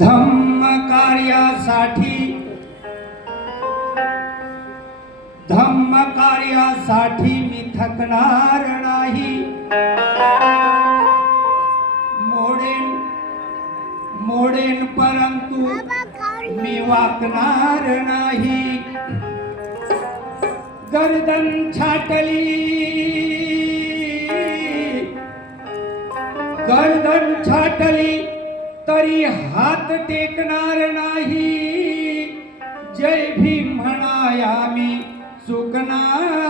धम्म कार्यासाठी धम्म कार्यासाठी मी थकणार नाही. मोडेन मोडेन परंतु मी वाकणार नाही. गर्दन छाटली। गर्दन छाटली तरी हात टेकणार नाही। जय भीम म्हणाया मी चुकणार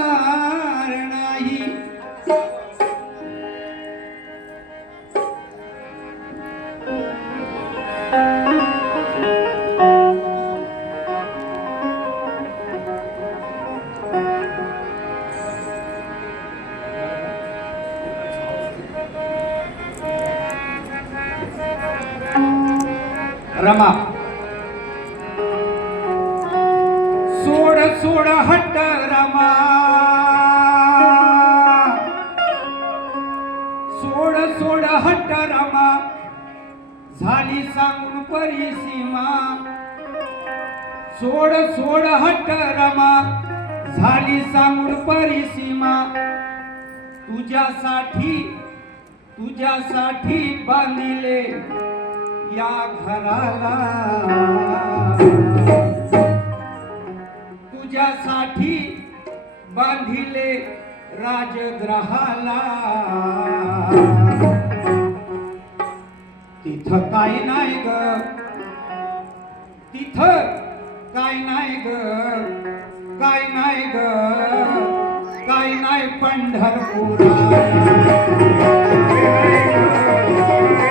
रमा. सोड सोड हट रमा. सोड सोड हट्ट रमा. झाली सांगून परी सीमा सोड सोड हट्ट रमा. झाली सांगून परी सीमा तुझ्यासाठी तुझ्यासाठी बांधिले. या घराला. तुझ्यासाठी बांधिले राजग्रहाला. तिथं काय नाही ग. तिथं काय नाही ग. काय नाही ग. काय नाही पंढरपुरा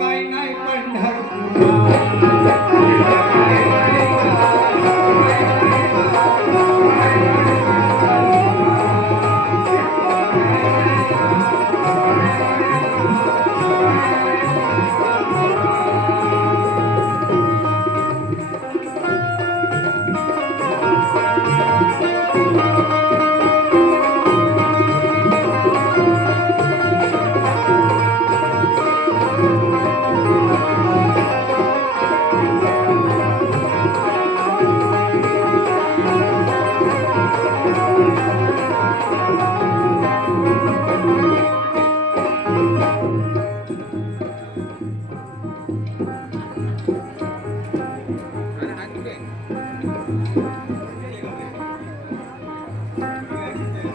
काही नाही पंढरपुरा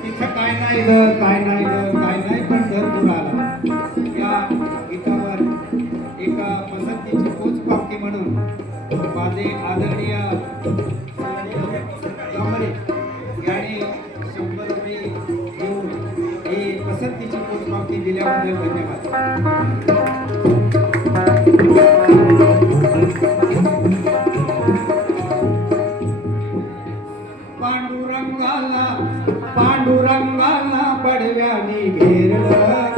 नाही तिथं काय नाही ग काय नाही ग काय नाही पंढरपुराला या गीतावर एका पसंतीची पोच पावती म्हणून माझे आदरणीय कांबळे यांनी शंभर रुपये देऊन ही पसंतीची पोच पावती दिल्याबद्दल धन्यवाद. घेरलं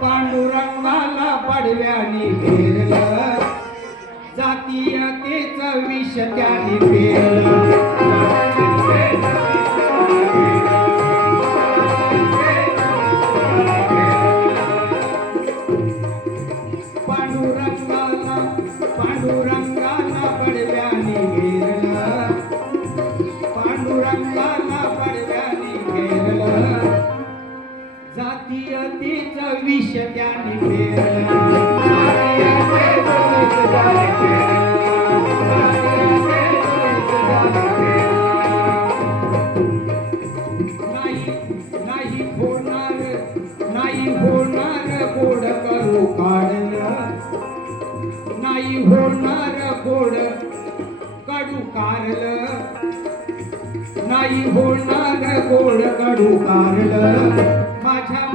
पांडुरंगाला पडव्याने घेरलं जातीयतेच विष त्याने पेरलं पांडुरंगाला पांडुरंगाला नाही होणार गोड कडू कारल नाही होणार गोड कडू कारल माझ्या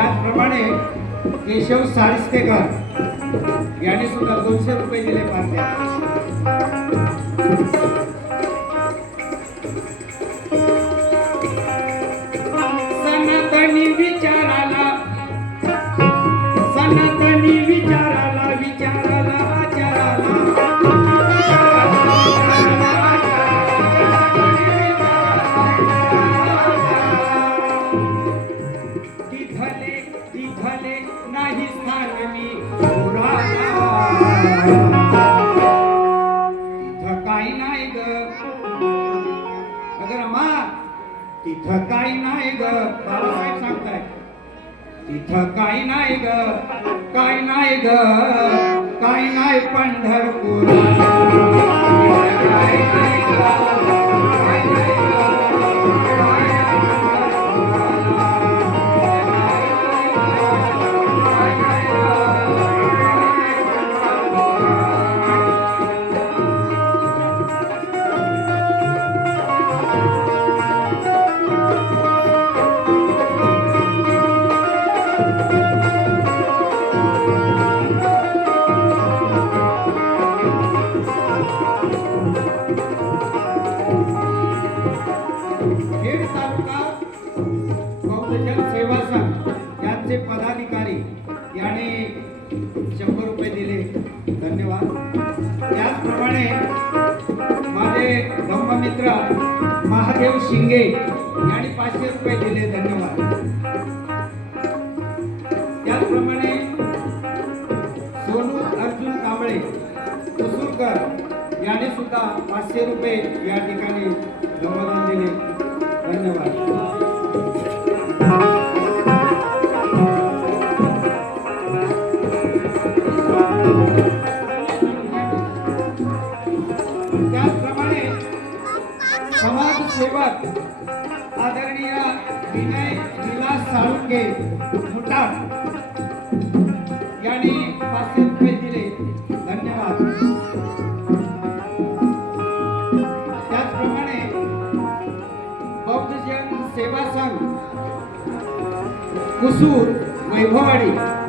त्याचप्रमाणे केशव साळस्तेकर यांनी सुद्धा दोनशे रुपये दिले पाहिजे. बाबासाहेब सांगताय तिथं काही नाही ग काय नाही ग काय नाही पंढरपूर मित्र महादेव शिंगे यांनी पाचशे रुपये दिले धन्यवाद. त्याचप्रमाणे सोनू अर्जुन कांबळे कुसूरकर याने सुद्धा पाचशे रुपये या ठिकाणी जमदान दिले. धन्यवाद. त्याचप्रमाणे समाजसेवक आदरणीय विनय विलास साळुंगे मुठार यांनी पाचशे रुपये दिले. धन्यवाद. त्याचप्रमाणे बौद्ध जन सेवा संघ कुसूर वैभववाडी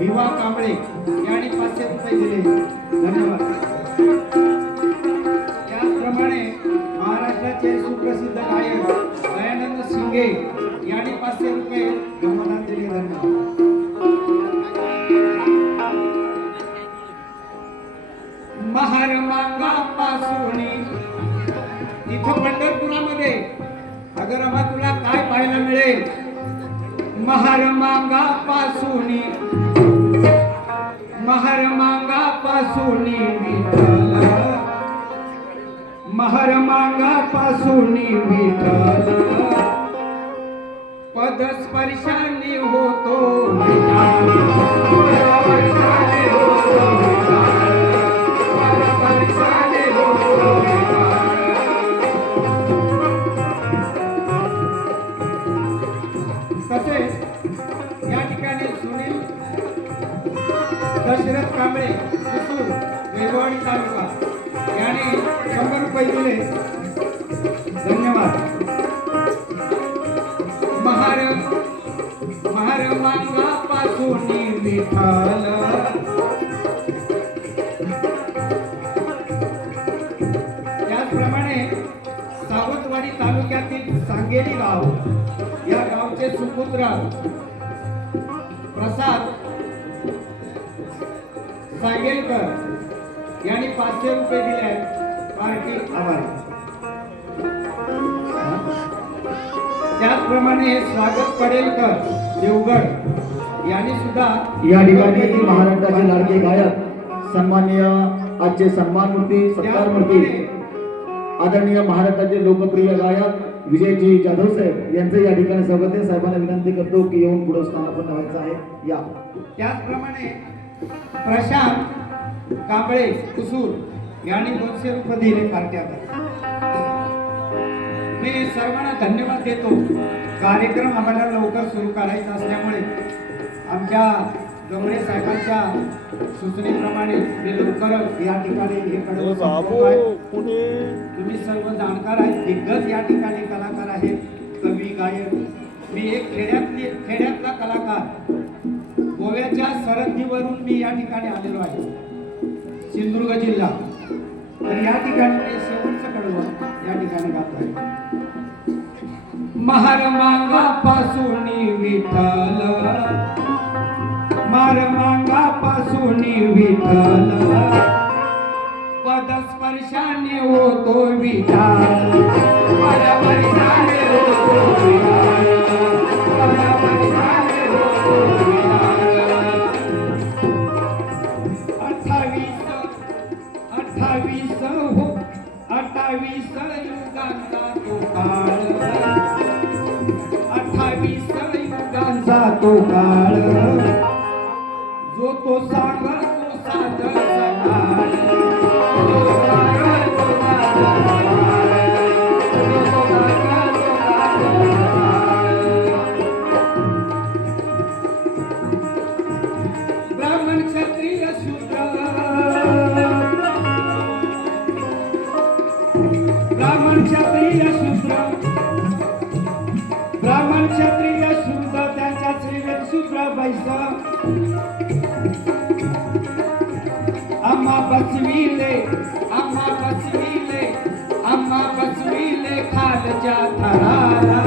विवा कांबळे यांनी पाचशे रुपये दिले. धन्यवाद. त्याचप्रमाणे महाराष्ट्राचे सुप्रसिद्ध गायक दयानंद शिंगे यांनी पाचशे रुपये पासून विठ्ठल महारमांगा पासून विठ्ठल पदस्पर्शाने होतो. सुपुत्र प्रसाद सांगेलकर यांनी पाचशे रुपये दिले आहेत. पार्टी आभारी त्याचप्रमाणे स्वागत पडेलकर देवगड यांनी सुद्धा या ठिकाणी महाराष्ट्राचे लाडके गायक सन्माननीय आजचे सन्मानमूर्ती सत्कारमूर्ती आदरणीय महाराष्ट्राचे लोकप्रिय गायक विजयजी जाधव साहेब यांचं या ठिकाणी स्वागत आहे. साहेबांना विनंती करतो की येऊन पुढे आपण व्हायचं आहे. या. त्याचप्रमाणे प्रशांत कांबळे कुसूर यांनी दोनशे रुपये दिले पार्ट्यात. मी सर्वांना धन्यवाद देतो. कार्यक्रम आम्हाला लवकर सुरू करायचा असल्यामुळे आमच्या डोंगरे साहेबांच्या सूचनेप्रमाणे मी लवकर या ठिकाणी हे आहे. तुम्ही सर्व जाणकार आहेत. दिग्गज या ठिकाणी कलाकार आहेत. कवी गायक. मी एक खेड्यातली खेड्यातला कलाकार. गोव्याच्या सरहद्दीवरून मी या ठिकाणी आलेलो आहे. सिंधुदुर्ग जिल्हा. तर या ठिकाणी मी शेवटचं कडवं या ठिकाणी गात आहे. महार मांगापासून विठ्ठल मार मांगापासून विठल पदस्पर्शाने होतो विठाल पदस्पर्शाने होतो विठाल पदस्पर्शाने होतो ब्राह्मण क्षत्रिय शूद्र ब्राह्मण क्षत्रिय शूद्र त्यांच्या श्रीवेद शूद्र बैस अम्मा बसविले अम्मा बसविले आम्हा बसविले खालच्या थराला.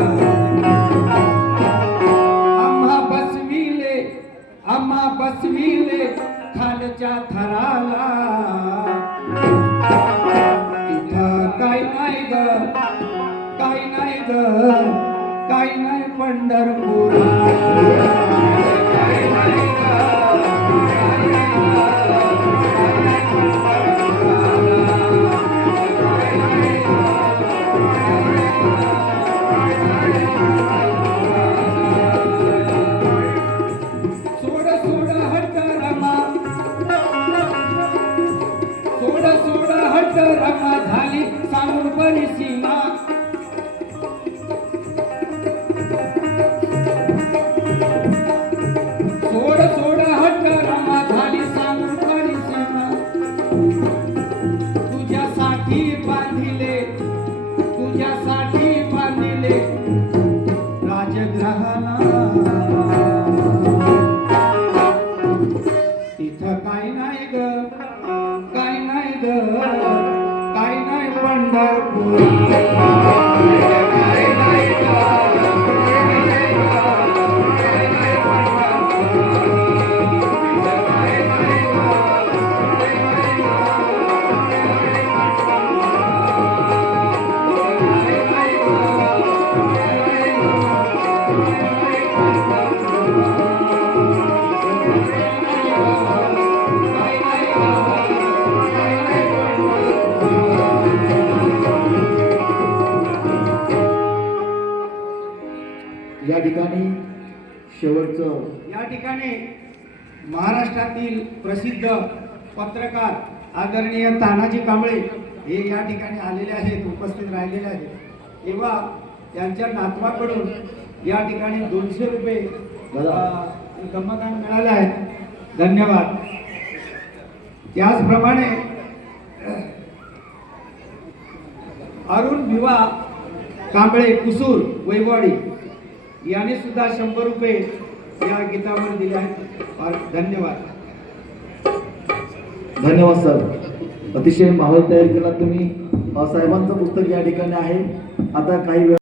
आम्हा बसविले आम्हा बसविले खालच्या थराला. काय काही नाही पंढरपूर. रमा. झाली सांगून बरी सीमा. पंढरपूर ठिकाणी महाराष्ट्रातील प्रसिद्ध पत्रकार आदरणीय तानाजी कांबळे हे या ठिकाणी आलेले आहेत उपस्थित राहिलेले आहेत. तेव्हा त्यांच्या नातवाकडून या ठिकाणी दोनशे रुपये गमदान मिळाले आहेत. धन्यवाद. त्याचप्रमाणे अरुण भिवा कांबळे कुसूर वैवाडी याने सुद्धा शंभर रुपये या गीतावर दिले आहेत. धन्यवाद. धन्यवाद सर. अतिशय माहोल तयार केला तुम्ही. साहेबांचं पुस्तक या ठिकाणी आहे. आता काही वेळ